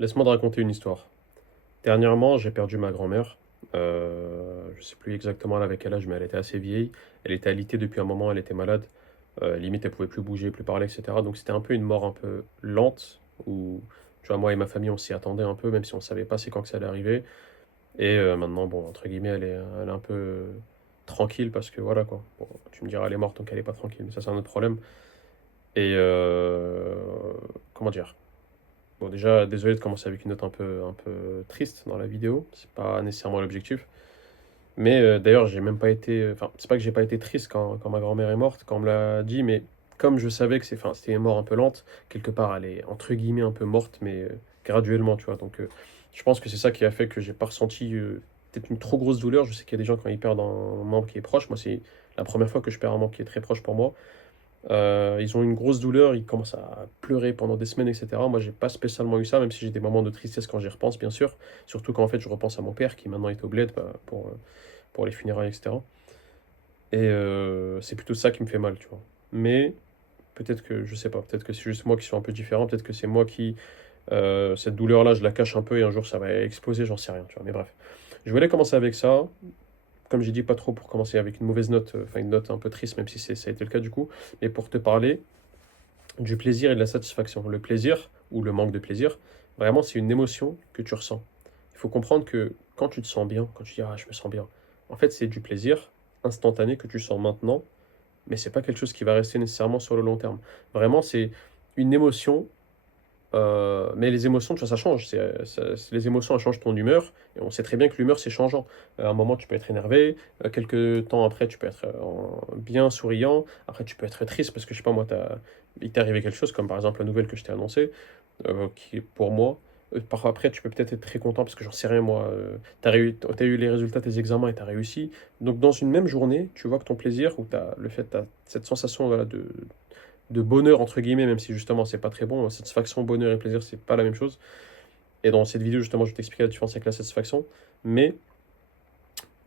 Laisse-moi te raconter une histoire. Dernièrement, j'ai perdu ma grand-mère. Je sais plus exactement elle avait quel âge, mais elle était assez vieille. Elle était alitée depuis un moment, elle était malade. Limite, elle pouvait plus bouger, plus parler, etc. Donc c'était un peu une mort un peu lente, où tu vois, moi et ma famille, on s'y attendait un peu, même si on savait pas c'est quand que ça allait arriver. Et maintenant, bon, entre guillemets, elle est un peu tranquille parce que voilà quoi. Bon, tu me diras, elle est morte, donc elle est pas tranquille, mais ça, c'est un autre problème. Et comment dire? Bon, déjà, désolé de commencer avec une note un peu triste dans la vidéo, c'est pas nécessairement l'objectif. Mais d'ailleurs, j'ai même pas été. Enfin, c'est pas que j'ai pas été triste quand ma grand-mère est morte, quand on me l'a dit, mais comme je savais que enfin, c'était une mort un peu lente, quelque part, elle est entre guillemets un peu morte, mais graduellement, tu vois. Donc, je pense que c'est ça qui a fait que j'ai pas ressenti peut-être une trop grosse douleur. Je sais qu'il y a des gens, quand ils perdent un membre qui est proche, moi, c'est la première fois que je perds un membre qui est très proche pour moi. Ils ont une grosse douleur, ils commencent à pleurer pendant des semaines, etc. Moi, j'ai pas spécialement eu ça, même si j'ai des moments de tristesse quand j'y repense, bien sûr. Surtout quand en fait je repense à mon père qui maintenant est au bled bah, pour les funérailles, etc. Et c'est plutôt ça qui me fait mal, tu vois. Mais peut-être que, je sais pas, peut-être que c'est juste moi qui suis un peu différent, peut-être que c'est moi qui, cette douleur-là, je la cache un peu et un jour ça va exploser, j'en sais rien, tu vois. Mais bref, je voulais commencer avec ça. Comme j'ai dit, pas trop pour commencer avec une mauvaise note, enfin une note un peu triste, même si ça a été le cas du coup, mais pour te parler du plaisir et de la satisfaction. Le plaisir, ou le manque de plaisir, vraiment, c'est une émotion que tu ressens. Il faut comprendre que quand tu te sens bien, quand tu dis «Ah, je me sens bien», en fait, c'est du plaisir instantané que tu sens maintenant, mais c'est pas quelque chose qui va rester nécessairement sur le long terme. Vraiment, c'est une émotion, mais les émotions, tu vois, ça change. Les émotions, elles changent ton humeur, et on sait très bien que l'humeur, c'est changeant. À un moment, tu peux être énervé, quelques temps après, tu peux être bien souriant, après, tu peux être triste parce que, je sais pas, moi, il t'est arrivé quelque chose, comme par exemple la nouvelle que je t'ai annoncée, qui est pour moi. Après, tu peux peut-être être très content parce que j'en sais rien, moi. T'as eu les résultats de tes examens et t'as réussi. Donc, dans une même journée, tu vois que ton plaisir, ou t'as cette sensation voilà, de bonheur, entre guillemets, même si justement c'est pas très bon. Satisfaction, bonheur et plaisir, c'est pas la même chose. Et dans cette vidéo, justement, je vais t'expliquer la différence avec la satisfaction. Mais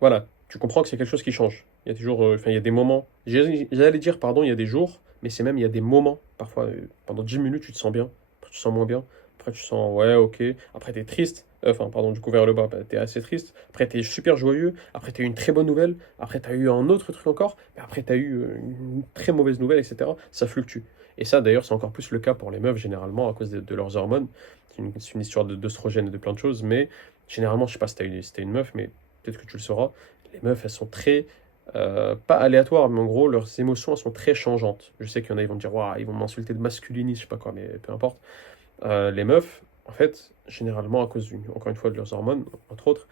voilà, tu comprends que c'est quelque chose qui change. Il y a toujours, enfin, il y a des moments, j'allais dire, pardon, il y a des jours, mais c'est même, il y a des moments, parfois, pendant 10 minutes, tu te sens bien, après tu te sens moins bien, après tu te sens, ouais, ok, après t'es triste, enfin, pardon, du coup, vers le bas, bah, t'es assez triste, après t'es super joyeux, après t'as eu une très bonne nouvelle, après t'as eu un autre truc encore, mais après t'as eu une très mauvaise nouvelle, etc. Ça fluctue. Et ça, d'ailleurs, c'est encore plus le cas pour les meufs, généralement, à cause de leurs hormones. C'est une histoire d'œstrogène et de plein de choses, mais généralement, je sais pas si t'as une meuf, mais peut-être que tu le sauras, les meufs, elles sont très, pas aléatoires, mais en gros, leurs émotions, elles sont très changeantes. Je sais qu'il y en a, ils vont me dire, waouh, ils vont m'insulter de masculinisme, je sais pas quoi, mais peu importe. Les meufs, en fait, généralement, à cause, encore une fois, de leurs hormones, entre autres,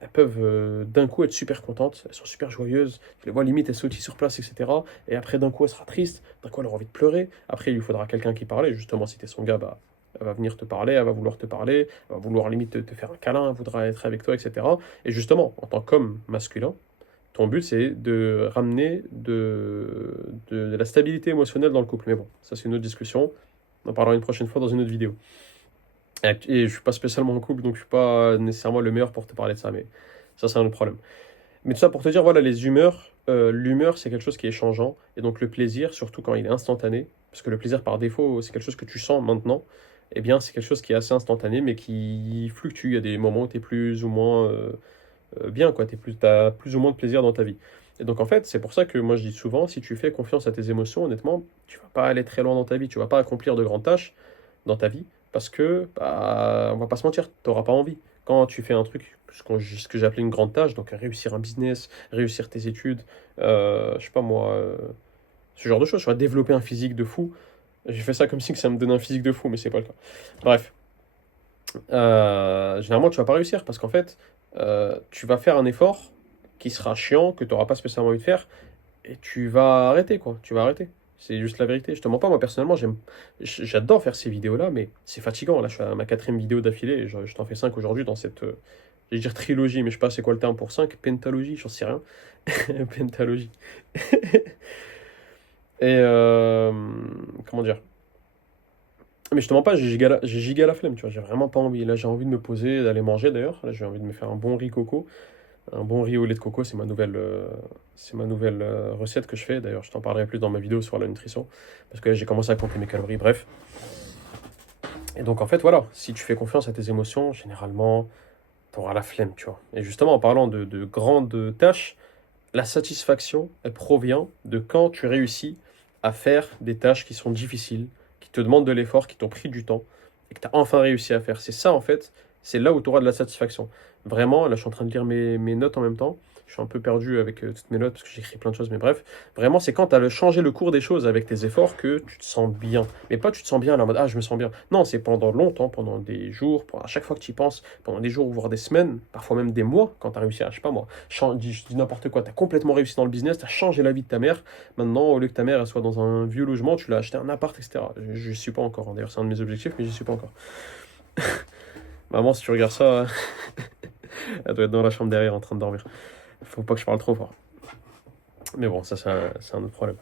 elles peuvent d'un coup être super contentes, elles sont super joyeuses, je les vois limite, elles sautent sur place, etc. Et après, d'un coup, elle sera triste, d'un coup, elle aura envie de pleurer. Après, il lui faudra quelqu'un qui parle, et justement, si t'es son gars, bah, elle va venir te parler, elle va vouloir te parler, elle va vouloir limite te faire un câlin, elle voudra être avec toi, etc. Et justement, en tant qu'homme masculin, ton but, c'est de ramener de la stabilité émotionnelle dans le couple. Mais bon, ça, c'est une autre discussion. On en parlera une prochaine fois dans une autre vidéo. Et je suis pas spécialement en couple, donc je suis pas nécessairement le meilleur pour te parler de ça, mais ça, c'est un autre problème. Mais tout ça pour te dire, voilà, les humeurs, l'humeur, c'est quelque chose qui est changeant. Et donc le plaisir, surtout quand il est instantané, parce que le plaisir par défaut, c'est quelque chose que tu sens maintenant, eh bien, c'est quelque chose qui est assez instantané, mais qui fluctue. Il y a des moments où tu es plus ou moins bien, quoi. T'as plus ou moins de plaisir dans ta vie. Et donc, en fait, c'est pour ça que moi, je dis souvent, si tu fais confiance à tes émotions, honnêtement, tu vas pas aller très loin dans ta vie. Tu vas pas accomplir de grandes tâches dans ta vie parce que, bah, on va pas se mentir, tu n'auras pas envie. Quand tu fais un truc, ce que j'appelais une grande tâche, donc réussir un business, réussir tes études, je sais pas moi, ce genre de choses, tu vas développer un physique de fou. J'ai fait ça comme si que ça me donnait un physique de fou, mais c'est pas le cas. Bref, généralement, tu vas pas réussir parce qu'en fait, tu vas faire un effort qui sera chiant, que tu n'auras pas spécialement envie de faire, et tu vas arrêter, quoi. Tu vas arrêter. C'est juste la vérité. Je te mens pas, moi personnellement, j'adore faire ces vidéos-là, mais c'est fatigant. Là, je suis à ma quatrième vidéo d'affilée, et je t'en fais 5 aujourd'hui dans cette, je vais dire trilogie, mais je sais pas c'est quoi le terme pour 5, pentalogie, j'en sais rien. Pentalogie. Et comment dire? Mais je te mens pas, j'ai giga la flemme, tu vois, j'ai vraiment pas envie. Là, j'ai envie de me poser, d'aller manger d'ailleurs. Là, j'ai envie de me faire un bon riz coco. Un bon riz au lait de coco, c'est ma nouvelle recette que je fais. D'ailleurs, je t'en parlerai plus dans ma vidéo sur la nutrition. Parce que là, j'ai commencé à compter mes calories. Bref. Et donc, en fait, voilà, si tu fais confiance à tes émotions, généralement, tu auras la flemme, tu vois. Et justement, en parlant de grandes tâches, la satisfaction, elle provient de quand tu réussis à faire des tâches qui sont difficiles, qui te demandent de l'effort, qui t'ont pris du temps, et que tu as enfin réussi à faire. C'est ça, en fait, c'est là où tu auras de la satisfaction. Vraiment, là, je suis en train de lire mes notes en même temps. Je suis un peu perdu avec toutes mes notes parce que j'écris plein de choses, mais bref. Vraiment, c'est quand tu as changé le cours des choses avec tes efforts que tu te sens bien. Mais pas tu te sens bien là, en mode ah, je me sens bien. Non, c'est pendant longtemps, pendant des jours, à chaque fois que tu y penses, pendant des jours, voire des semaines, parfois même des mois, quand tu as réussi à, je sais pas moi, je dis n'importe quoi, tu as complètement réussi dans le business, tu as changé la vie de ta mère. Maintenant, au lieu que ta mère elle soit dans un vieux logement, tu l'as acheté un appart, etc. Je ne suis pas encore, hein. D'ailleurs, c'est un de mes objectifs, mais je suis pas encore. Maman, si tu regardes ça, elle doit être dans la chambre derrière en train de dormir. Faut pas que je parle trop fort. Mais bon, ça, c'est un autre problème.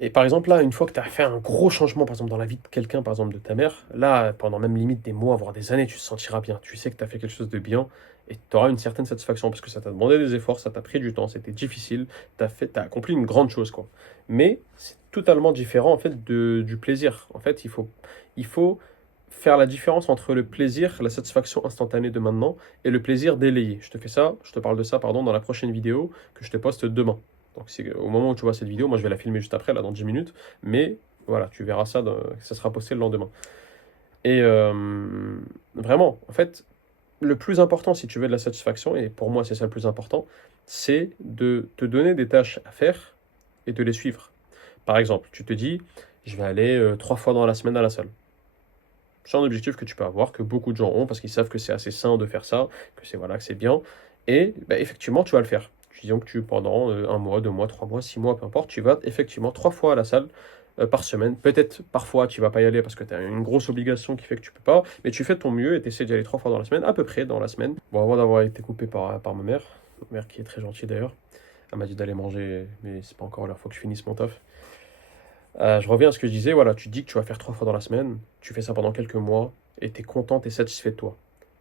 Et par exemple, là, une fois que tu as fait un gros changement, par exemple, dans la vie de quelqu'un, par exemple, de ta mère, là, pendant même limite des mois, voire des années, tu te sentiras bien. Tu sais que tu as fait quelque chose de bien et tu auras une certaine satisfaction parce que ça t'a demandé des efforts, ça t'a pris du temps, c'était difficile, t'as accompli une grande chose, quoi. Mais c'est totalement différent, en fait, du plaisir. En fait, il faut faire la différence entre le plaisir, la satisfaction instantanée de maintenant et le plaisir délayé. Je te parle de ça, pardon, dans la prochaine vidéo que je te poste demain. Donc c'est au moment où tu vois cette vidéo, moi je vais la filmer juste après, là dans 10 minutes, mais voilà, tu verras ça, ça sera posté le lendemain. Et vraiment, en fait, le plus important si tu veux de la satisfaction, et pour moi c'est ça le plus important, c'est de te donner des tâches à faire et de les suivre. Par exemple, tu te dis, je vais aller 3 fois dans la semaine à la salle. C'est un objectif que tu peux avoir, que beaucoup de gens ont, parce qu'ils savent que c'est assez sain de faire ça, que c'est voilà, que c'est bien, et bah, effectivement tu vas le faire. Disons que pendant 1 mois, 2 mois, 3 mois, 6 mois, peu importe, tu vas effectivement 3 fois à la salle par semaine. Peut-être parfois tu vas pas y aller parce que tu as une grosse obligation qui fait que tu peux pas, mais tu fais de ton mieux et tu essaies d'y aller 3 fois dans la semaine, à peu près dans la semaine. Bon, avant d'avoir été coupé par ma mère qui est très gentille d'ailleurs, elle m'a dit d'aller manger, mais c'est pas encore l'heure, faut que je finisse mon taf. Je reviens à ce que je disais, voilà, tu te dis que tu vas faire 3 fois dans la semaine, tu fais ça pendant quelques mois, et tu es content, tu es satisfait de toi.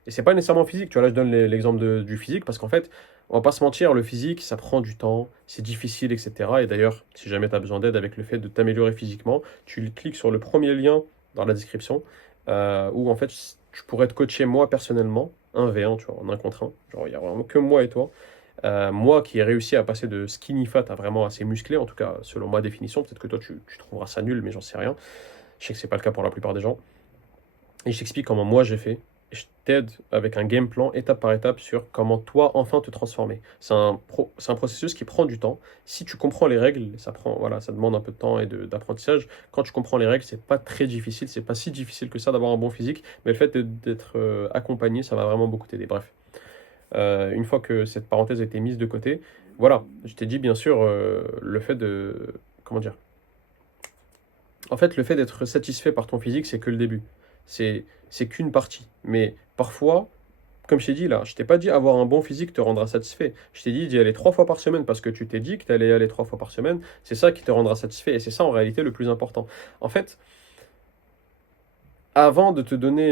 Et c'est pas nécessairement physique, tu vois, là je donne l'exemple du physique, parce qu'en fait, on va pas se mentir, le physique, ça prend du temps, c'est difficile, etc. Et d'ailleurs, si jamais tu as besoin d'aide avec le fait de t'améliorer physiquement, tu cliques sur le premier lien dans la description, où en fait, tu pourrais te coacher moi personnellement, 1v1, tu vois, en un contre un. Genre, il y a vraiment que moi et toi. Moi qui ai réussi à passer de skinny fat à vraiment assez musclé, en tout cas selon ma définition, peut-être que toi tu trouveras ça nul, mais j'en sais rien. Je sais que c'est pas le cas pour la plupart des gens. Et je t'explique comment moi j'ai fait. Et je t'aide avec un game plan étape par étape sur comment toi enfin te transformer. C'est un processus qui prend du temps. Si tu comprends les règles, voilà, ça demande un peu de temps et d'apprentissage. Quand tu comprends les règles, c'est pas très difficile, c'est pas si difficile que ça d'avoir un bon physique, mais le fait d'être accompagné, ça va vraiment beaucoup t'aider. Bref. Une fois que cette parenthèse a été mise de côté, voilà, je t'ai dit bien sûr le fait de... Comment dire? En fait, le fait d'être satisfait par ton physique, c'est que le début. C'est qu'une partie. Mais parfois, comme je t'ai dit là, je t'ai pas dit avoir un bon physique te rendra satisfait. Je t'ai dit d'y aller 3 fois par semaine parce que tu t'es dit que tu allais y aller 3 fois par semaine. C'est ça qui te rendra satisfait. Et c'est ça en réalité le plus important. En fait, avant de te donner...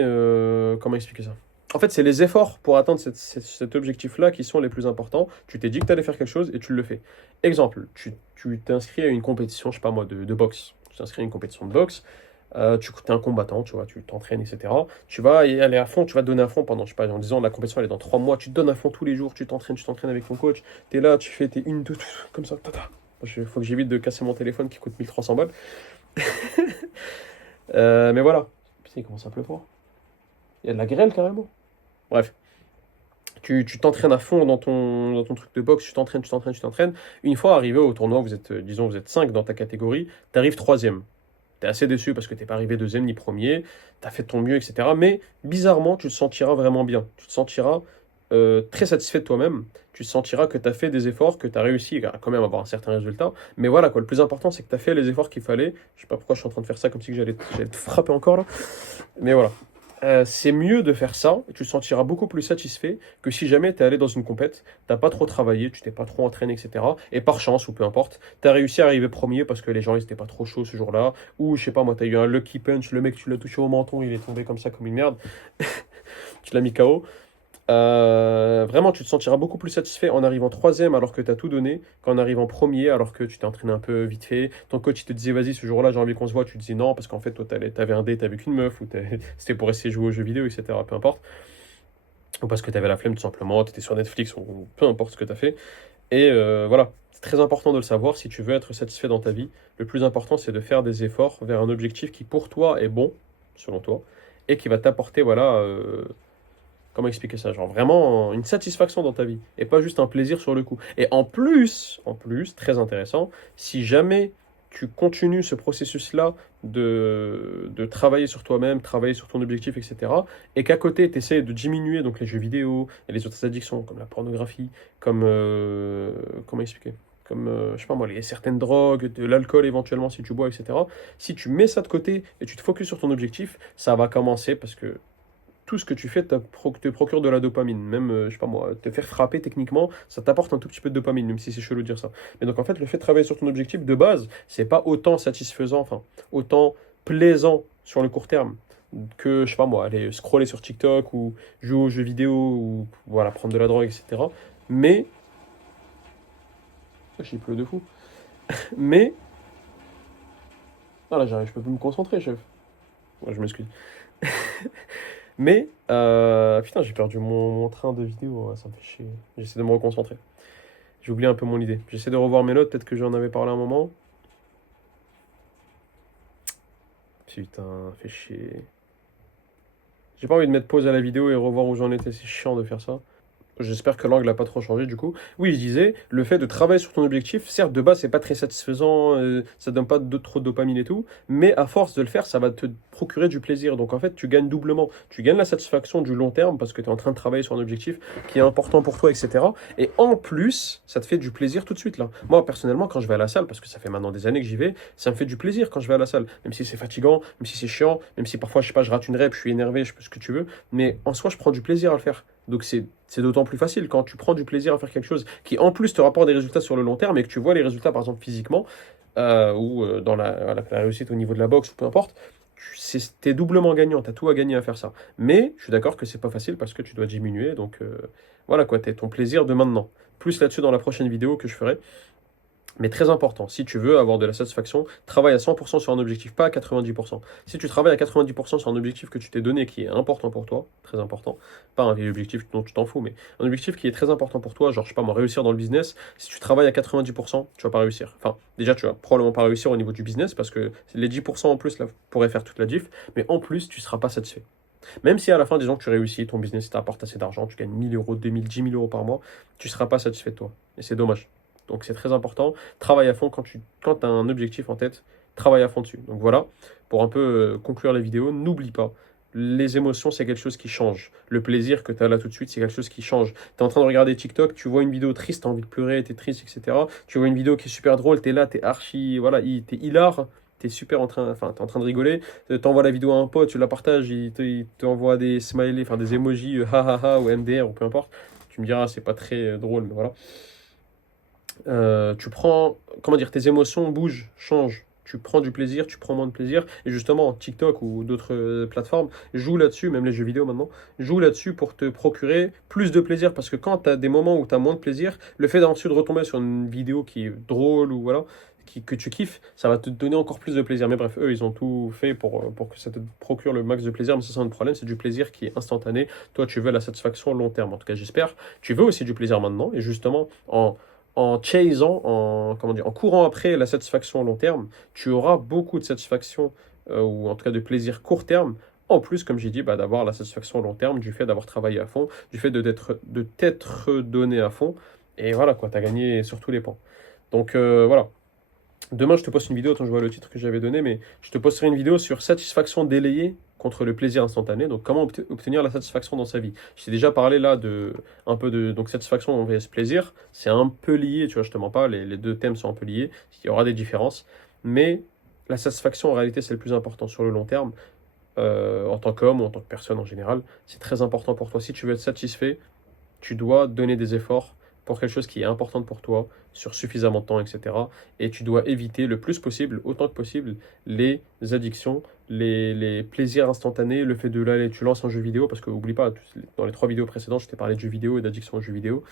comment expliquer ça? En fait, c'est les efforts pour atteindre cet objectif-là qui sont les plus importants. Tu t'es dit que tu allais faire quelque chose et tu le fais. Exemple, tu t'inscris à une compétition, je sais pas moi, de boxe. Tu t'inscris à une compétition de boxe, tu es un combattant, tu vois, tu t'entraînes, etc. Tu vas y aller à fond, tu vas te donner à fond pendant, je sais pas, en disant la compétition elle est dans 3 mois, tu te donnes à fond tous les jours, tu t'entraînes avec ton coach, tu es là, tu fais tes une, deux, comme ça, tata. Il faut que j'évite de casser mon téléphone qui coûte 1300 balles. Mais voilà. Putain, il commence à pleuvoir. Il y a de la grêle carrément. Bref, tu t'entraînes à fond dans ton truc de boxe, tu t'entraînes. Une fois arrivé au tournoi, disons, vous êtes 5 dans ta catégorie, tu arrives troisième. Tu es assez déçu parce que tu n'es pas arrivé deuxième ni premier, tu as fait ton mieux, etc. Mais bizarrement, tu te sentiras vraiment bien. Tu te sentiras très satisfait de toi-même. Tu sentiras que tu as fait des efforts, que tu as réussi à quand même avoir un certain résultat. Mais voilà, quoi, le plus important, c'est que tu as fait les efforts qu'il fallait. Je sais pas pourquoi je suis en train de faire ça comme si j'allais te frapper encore là. Mais voilà. C'est mieux de faire ça, et tu te sentiras beaucoup plus satisfait que si jamais tu es allé dans une compète, t'as pas trop travaillé, tu t'es pas trop entraîné, etc. Et par chance, ou peu importe, tu as réussi à arriver premier parce que les gens ils étaient pas trop chauds ce jour-là, ou je sais pas moi, tu as eu un lucky punch, le mec tu l'as touché au menton, il est tombé comme ça comme une merde, tu l'as mis KO. Vraiment, tu te sentiras beaucoup plus satisfait en arrivant troisième alors que tu as tout donné, qu'en arrivant premier alors que tu t'es entraîné un peu vite fait. Ton coach il te disait vas-y ce jour-là j'ai envie qu'on se voit, tu te disais non parce qu'en fait toi t'avais un date avec une meuf ou c'était pour essayer de jouer aux jeux vidéo, etc. Peu importe. Ou parce que t'avais la flemme tout simplement, t'étais sur Netflix ou peu importe ce que t'as fait. Et voilà, c'est très important de le savoir si tu veux être satisfait dans ta vie. Le plus important c'est de faire des efforts vers un objectif qui pour toi est bon, selon toi, et qui va t'apporter voilà comment expliquer ça? Genre vraiment une satisfaction dans ta vie et pas juste un plaisir sur le coup. Et en plus, très intéressant, si jamais tu continues ce processus-là de travailler sur toi-même, travailler sur ton objectif, etc., et qu'à côté, tu essaies de diminuer donc les jeux vidéo et les autres addictions comme la pornographie, comme, comment expliquer? Comme, je sais pas moi, certaines drogues, de l'alcool éventuellement si tu bois, etc. Si tu mets ça de côté et tu te focuses sur ton objectif, ça va commencer parce que tout ce que tu fais te procure de la dopamine. Même, je sais pas moi, te faire frapper techniquement, ça t'apporte un tout petit peu de dopamine, même si c'est chelou de dire ça. Mais donc en fait, le fait de travailler sur ton objectif de base, c'est pas autant satisfaisant, enfin, autant plaisant sur le court terme que, je sais pas moi, aller scroller sur TikTok ou jouer aux jeux vidéo ou voilà, prendre de la drogue, etc. Mais, j'ai pleut de fou. Mais, ah là, je peux plus me concentrer, chef. Ouais, je m'excuse. Mais, putain, j'ai perdu mon train de vidéo, ouais, ça me fait chier. J'essaie de me reconcentrer. J'ai oublié un peu mon idée. J'essaie de revoir mes notes, peut-être que j'en avais parlé un moment. Putain, fait chier. J'ai pas envie de mettre pause à la vidéo et revoir où j'en étais, c'est chiant de faire ça. J'espère que l'angle n'a pas trop changé du coup. Oui, je disais, le fait de travailler sur ton objectif, certes de base c'est pas très satisfaisant, ça donne pas trop de dopamine et tout, mais à force de le faire, ça va te procurer du plaisir. Donc en fait, tu gagnes doublement. Tu gagnes la satisfaction du long terme parce que tu es en train de travailler sur un objectif qui est important pour toi, etc. Et en plus, ça te fait du plaisir tout de suite là. Moi personnellement, quand je vais à la salle, parce que ça fait maintenant des années que j'y vais, ça me fait du plaisir quand je vais à la salle. Même si c'est fatigant, même si c'est chiant, même si parfois je sais pas, je rate une rep, je suis énervé, je fais ce que tu veux, mais en soi, je prends du plaisir à le faire. Donc c'est d'autant plus facile quand tu prends du plaisir à faire quelque chose qui en plus te rapporte des résultats sur le long terme et que tu vois les résultats par exemple physiquement ou dans la réussite au niveau de la boxe ou peu importe, t'es doublement gagnant, t'as tout à gagner à faire ça. Mais je suis d'accord que c'est pas facile parce que tu dois diminuer, donc voilà quoi, t'es ton plaisir de maintenant. Plus là-dessus dans la prochaine vidéo que je ferai. Mais très important, si tu veux avoir de la satisfaction, travaille à 100% sur un objectif, pas à 90%. Si tu travailles à 90% sur un objectif que tu t'es donné, qui est important pour toi, très important, pas un vieil objectif dont tu t'en fous, mais un objectif qui est très important pour toi, genre, je sais pas moi, réussir dans le business, si tu travailles à 90%, tu vas pas réussir. Enfin, déjà, tu vas probablement pas réussir au niveau du business, parce que les 10% en plus, là, pourraient faire toute la diff, mais en plus, tu seras pas satisfait. Même si à la fin, disons que tu réussis, ton business t'apporte assez d'argent, tu gagnes 1000 euros, 2000, 10 000 euros par mois, tu seras pas satisfait de toi. Et c'est dommage. Donc c'est très important. Travaille à fond quand tu as un objectif en tête, travaille à fond dessus. Donc voilà, pour un peu conclure la vidéo, n'oublie pas, les émotions, c'est quelque chose qui change. Le plaisir que tu as là tout de suite, c'est quelque chose qui change. Tu es en train de regarder TikTok, tu vois une vidéo triste, tu as envie de pleurer, tu es triste, etc. Tu vois une vidéo qui est super drôle, tu es là, tu es archi, voilà, t'es hilar, tu es super en train, enfin, t'es en train de rigoler, tu envoies la vidéo à un pote, tu la partages, il te envoie des smileys, enfin des emojis, ha ha ha, ou MDR, ou peu importe. Tu me diras, c'est pas très drôle, mais voilà. Tu prends, comment dire, tes émotions bougent, changent. Tu prends du plaisir, tu prends moins de plaisir. Et justement, TikTok ou d'autres plateformes jouent là-dessus, même les jeux vidéo maintenant, jouent là-dessus pour te procurer plus de plaisir. Parce que quand tu as des moments où tu as moins de plaisir, le fait d'ensuite retomber sur une vidéo qui est drôle ou voilà, que tu kiffes, ça va te donner encore plus de plaisir. Mais bref, eux, ils ont tout fait pour que ça te procure le max de plaisir. Mais ça, c'est un problème, c'est du plaisir qui est instantané. Toi, tu veux la satisfaction long terme. En tout cas, j'espère. Tu veux aussi du plaisir maintenant. Et justement, en chasant, comment dire, en courant après la satisfaction à long terme, tu auras beaucoup de satisfaction, ou en tout cas de plaisir court terme, en plus, comme j'ai dit, bah, d'avoir la satisfaction à long terme du fait d'avoir travaillé à fond, du fait de t'être donné à fond, et voilà quoi, tu as gagné sur tous les pans. Donc voilà. Demain, je te poste une vidéo, attends, je vois le titre que j'avais donné, mais je te posterai une vidéo sur satisfaction délayée contre le plaisir instantané. Donc, comment obtenir la satisfaction dans sa vie. Je t'ai déjà parlé là de un peu de donc satisfaction vs plaisir. C'est un peu lié, tu vois, je te mens pas, les deux thèmes sont un peu liés. Il y aura des différences, mais la satisfaction en réalité c'est le plus important sur le long terme. En tant qu'homme ou en tant que personne en général, c'est très important pour toi. Si tu veux être satisfait, tu dois donner des efforts pour quelque chose qui est important pour toi, sur suffisamment de temps, etc. Et tu dois éviter le plus possible, autant que possible, les addictions les plaisirs instantanés, le fait de là, tu lances un jeu vidéo, parce que oublie pas, dans les 3 vidéos précédentes, je t'ai parlé de jeux vidéo et d'addiction aux jeux vidéo.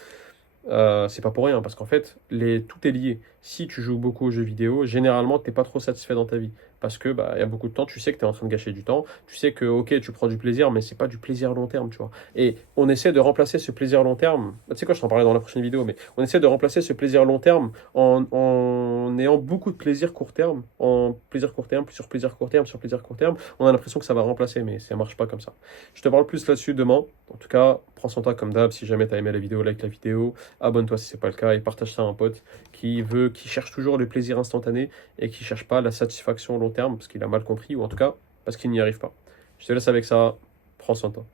C'est pas pour rien, parce qu'en fait, tout est lié. Si tu joues beaucoup aux jeux vidéo, généralement, t'es pas trop satisfait dans ta vie. Parce que bah, il y a beaucoup de temps, tu sais que tu es en train de gâcher du temps, tu sais que ok, tu prends du plaisir, mais c'est pas du plaisir long terme, tu vois. Et on essaie de remplacer ce plaisir long terme, tu sais quoi, je t'en parlerai dans la prochaine vidéo, mais on essaie de remplacer ce plaisir long terme en ayant beaucoup de plaisir court terme, en plaisir court terme, sur plaisir court terme, sur plaisir court terme. On a l'impression que ça va remplacer, mais ça marche pas comme ça. Je te parle plus là-dessus demain. En tout cas, prends soin de toi comme d'hab. Si jamais tu as aimé la vidéo, like la vidéo, abonne-toi si c'est pas le cas et partage ça à un pote qui cherche toujours le plaisir instantané et qui cherche pas la satisfaction long terme parce qu'il a mal compris ou en tout cas parce qu'il n'y arrive pas. Je te laisse avec ça. Prends soin de toi.